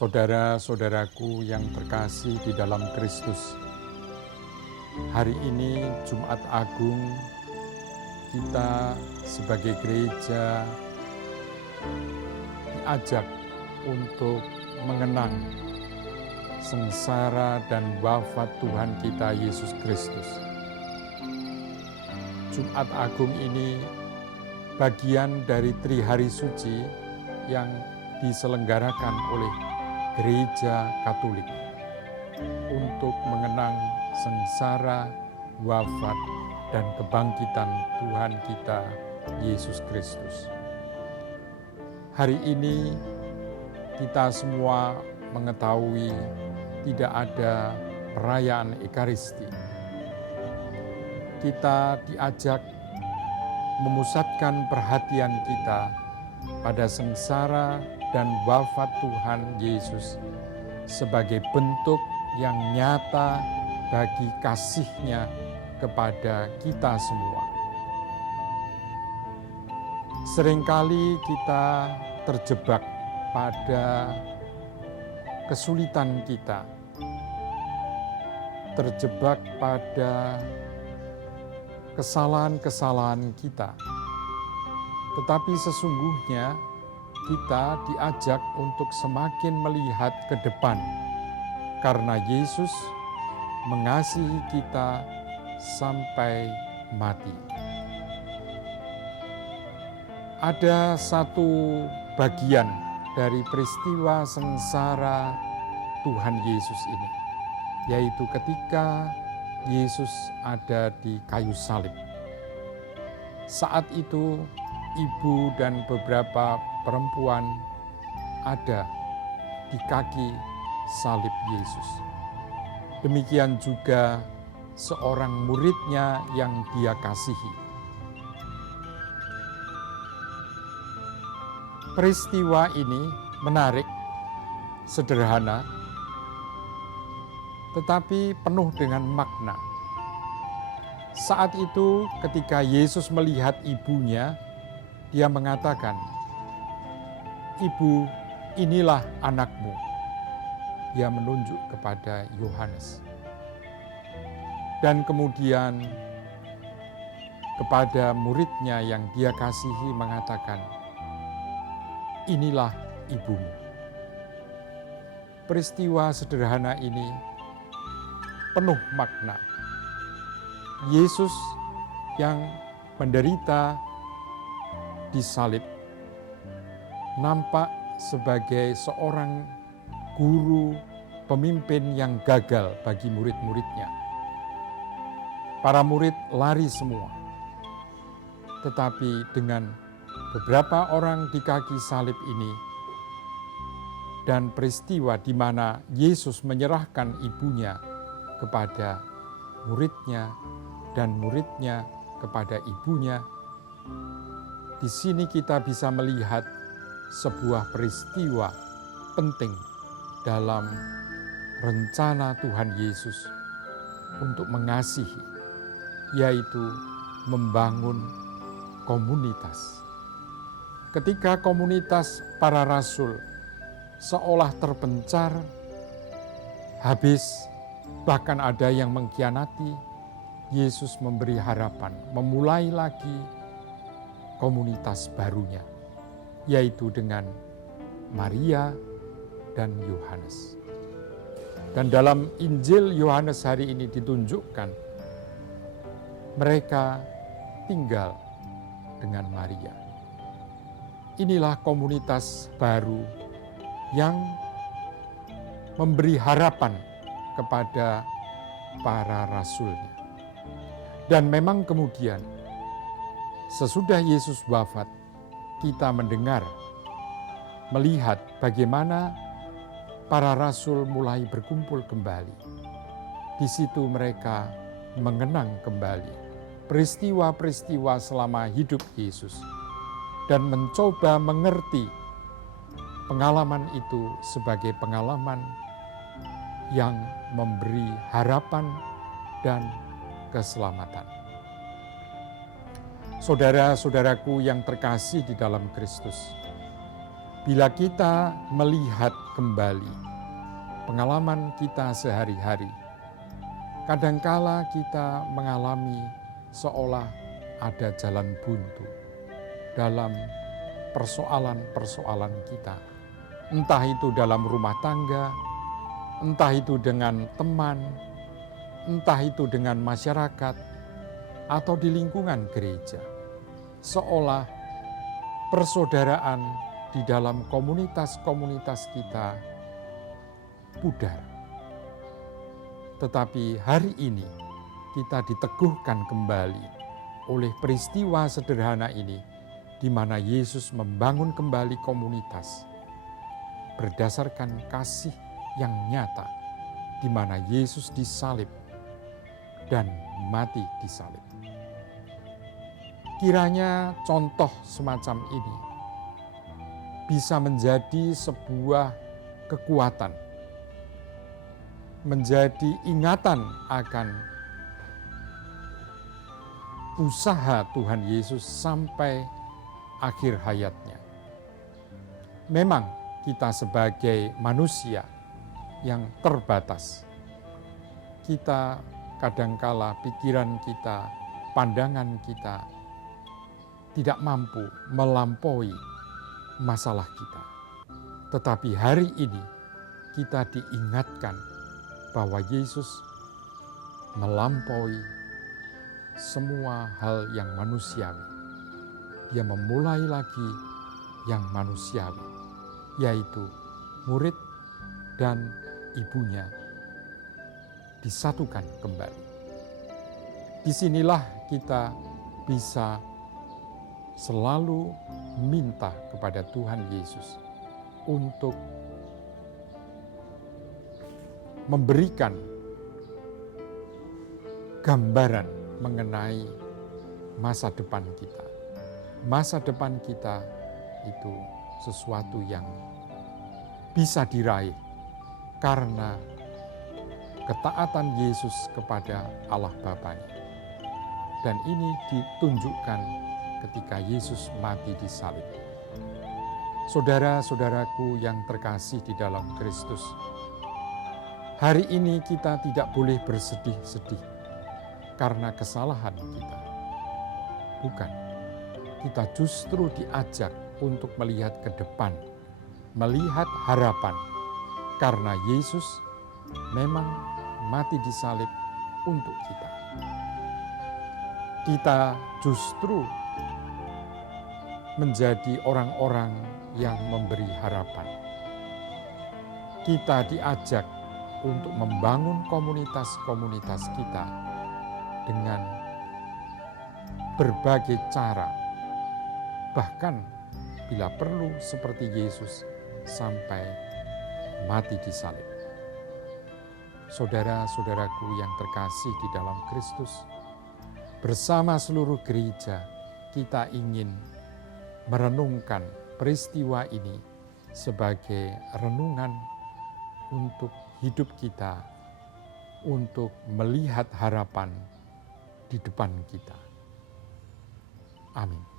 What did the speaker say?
Saudara-saudaraku yang terkasih di dalam Kristus, hari ini Jumat Agung, kita sebagai gereja diajak untuk mengenang sengsara dan wafat Tuhan kita Yesus Kristus. Jumat Agung ini bagian dari Trihari Suci yang diselenggarakan oleh Gereja Katolik untuk mengenang sengsara, wafat, dan kebangkitan Tuhan kita Yesus Kristus. Hari ini kita semua mengetahui tidak ada perayaan Ekaristi. Kita diajak memusatkan perhatian kita pada sengsara dan wafat Tuhan Yesus sebagai bentuk yang nyata bagi kasih-Nya kepada kita semua. Seringkali kita terjebak pada kesulitan kita, terjebak pada kesalahan-kesalahan kita. Tetapi sesungguhnya kita diajak untuk semakin melihat ke depan, karena Yesus mengasihi kita sampai mati. Ada satu bagian dari peristiwa sengsara Tuhan Yesus ini, yaitu ketika Yesus ada di kayu salib. Saat itu ibu dan beberapa perempuan ada di kaki salib Yesus. Demikian juga seorang murid-Nya yang Dia kasihi. Peristiwa ini menarik, sederhana, tetapi penuh dengan makna. Saat itu ketika Yesus melihat ibunya, Dia mengatakan, "Ibu, inilah anakmu." Dia menunjuk kepada Yohanes. Dan kemudian kepada murid-Nya yang Dia kasihi mengatakan, "Inilah ibumu." Peristiwa sederhana ini penuh makna. Yesus yang menderita di salib nampak sebagai seorang guru, pemimpin yang gagal bagi murid-muridnya. Para murid lari semua, tetapi dengan beberapa orang di kaki salib ini dan peristiwa di mana Yesus menyerahkan ibunya kepada murid-Nya dan murid-Nya kepada ibunya, di sini kita bisa melihat sebuah peristiwa penting dalam rencana Tuhan Yesus untuk mengasihi, yaitu membangun komunitas. Ketika komunitas para rasul seolah terpencar, habis, bahkan ada yang mengkhianati, Yesus memberi harapan, memulai lagi komunitas barunya, yaitu dengan Maria dan Yohanes. Dan dalam Injil Yohanes hari ini ditunjukkan mereka tinggal dengan Maria. Inilah komunitas baru yang memberi harapan kepada para rasulnya. Dan memang kemudian sesudah Yesus wafat, kita mendengar, melihat bagaimana para rasul mulai berkumpul kembali. Di situ mereka mengenang kembali peristiwa-peristiwa selama hidup Yesus dan mencoba mengerti pengalaman itu sebagai pengalaman yang memberi harapan dan keselamatan. Saudara-saudaraku yang terkasih di dalam Kristus, Bila kita melihat kembali pengalaman kita sehari-hari, kadangkala kita mengalami seolah ada jalan buntu dalam persoalan-persoalan kita. Entah itu dalam rumah tangga, entah itu dengan teman, entah itu dengan masyarakat, atau di lingkungan gereja. Seolah persaudaraan di dalam komunitas-komunitas kita pudar. Tetapi hari ini kita diteguhkan kembali oleh peristiwa sederhana ini, di mana Yesus membangun kembali komunitas berdasarkan kasih yang nyata, di mana Yesus disalib dan mati disalib. Kiranya contoh semacam ini bisa menjadi sebuah kekuatan, menjadi ingatan akan usaha Tuhan Yesus sampai akhir hayatnya. Memang kita sebagai manusia yang terbatas, kita kadangkala pikiran kita, pandangan kita tidak mampu melampaui masalah kita. Tetapi hari ini kita diingatkan bahwa Yesus melampaui semua hal yang manusiawi. Dia memulai lagi yang manusiawi, yaitu murid dan ibunya disatukan kembali. Disinilah kita bisa selalu minta kepada Tuhan Yesus untuk memberikan gambaran mengenai masa depan kita. Masa depan kita itu sesuatu yang bisa diraih karena ketaatan Yesus kepada Allah Bapanya. Dan ini ditunjukkan ketika Yesus mati di salib. Saudara-saudaraku yang terkasih di dalam Kristus, hari ini kita tidak boleh bersedih-sedih karena kesalahan kita. Bukan, kita justru diajak untuk melihat ke depan, melihat harapan, karena Yesus memang mati di salib untuk kita. Kita justru menjadi orang-orang yang memberi harapan. Kita diajak untuk membangun komunitas-komunitas kita dengan berbagai cara, bahkan bila perlu seperti Yesus sampai mati di salib. Saudara-saudaraku yang terkasih di dalam Kristus, bersama seluruh gereja kita ingin merenungkan peristiwa ini sebagai renungan untuk hidup kita, untuk melihat harapan di depan kita. Amin.